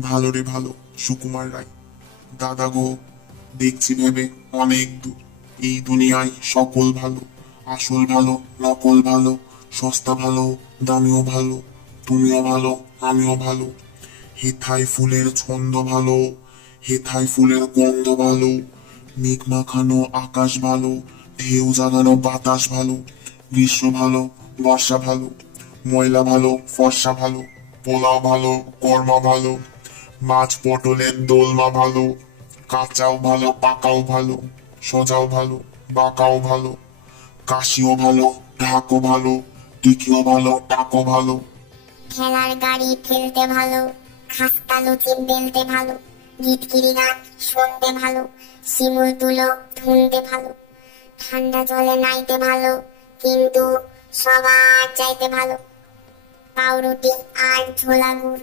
ভালো রে ভালো, সুকুমার রায়। দাদা গো, দেখছি ভেবে অনেক দূর। এই দুনিয়ায় সকল ভালো, আসল ভালো, নকল ভালো, সস্তা ভালো, দামিও ভালো, তুমিও ভালো, আমিও ভালো। হেথায় ফুলের ছন্দ ভালো, হেথায় ফুলের গন্ধ ভালো, মেঘ মাখানো আকাশ ভালো, ঢেউ জাগানো বাতাস ভালো, গ্রীষ্ম ভালো, বর্ষা ভালো, ময়লা ভালো, ফর্সা ভালো, পোলাও ভালো, কর্মা ভালো, মাছ পটলের দোলমা ভালো, কাঁচাও ভালো, পাকাও ভালো, সোজাও ভালো, বাঁকাও ভালো, কাশিও ভালো, ঢাকও ভালো, টিকিও ভালো, টাকও ভালো। ঠেলার গাড়ি ঠেলতে ভালো, খাস্তা লুচি বেলতে ভালো, গিটকিরি গান শুনতে ভালো, শিমুল তুলো ধুনতে ভালো, ঠান্ডা জলে নাইতে ভালো, কিন্তু সবার চাইতে ভালো পাউরুটি আর ঝোলা গুড়।